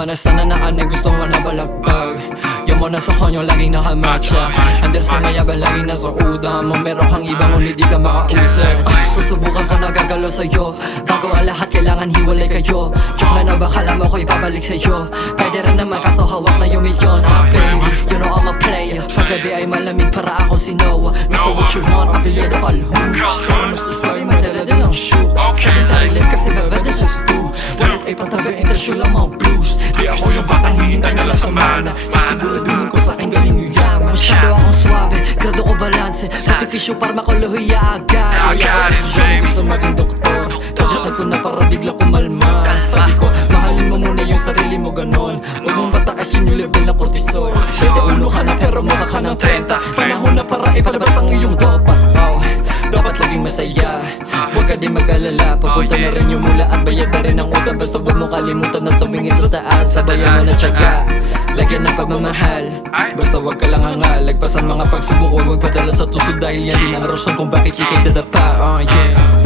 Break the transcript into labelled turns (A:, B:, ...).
A: ba na mo na balagtag Yung mo na sa konyo laging nakamatcha Under sa mayabang laging nasa uda mo. Meron kang ibang ngunit di ka makausap. Susubukan ko nagagalo sa'yo. Bago ang lahat kailangan hiwalay kayo. Joke na na ba kala mo ko ibabalik sa'yo. Pwede rin naman kaso na yung milyon. Ah baby, you know I'm a player. Paggabi ay malamig para ako si Noah. Mr. What you want, apelyido kalhu Pero mas ay may daladalang shoe. Sedentary life kasi babad na sa stew. Walit ay patabi, intasyon lang mga blues Di ako yung batang hihintay na lang sa mana. Sisiguraduhin ko sa akin galing yung yaman. Masyado akong swabe, grado ko balanse. Pati pisyo para makuluhi agad. Ako desisyon gusto maging doktor. Tasyakan ko na para bigla kumalma. Sabi ko, mahalin mo muna yung sarili mo ganon. Huwag mong matakasin yung level na cortisol Pwede uno ka na pero mukha ka ng 30 Panahon na para ipalabas ang iyong dopa. Oh, Dapat laging masaya Din mag-alala. Papunta na rin yung mula at bayad na rin ang utang. Basta huwag mo kalimutan na tumingin sa taas. Sabayan mo na tiyaga. Lagyan ng pagmamahal. Basta huwag ka lang hangal Lagpasan mga pagsubok Huwag magpadala sa tusod Dahil yan din ang rason kung bakit ikay dadapa. Oh yeah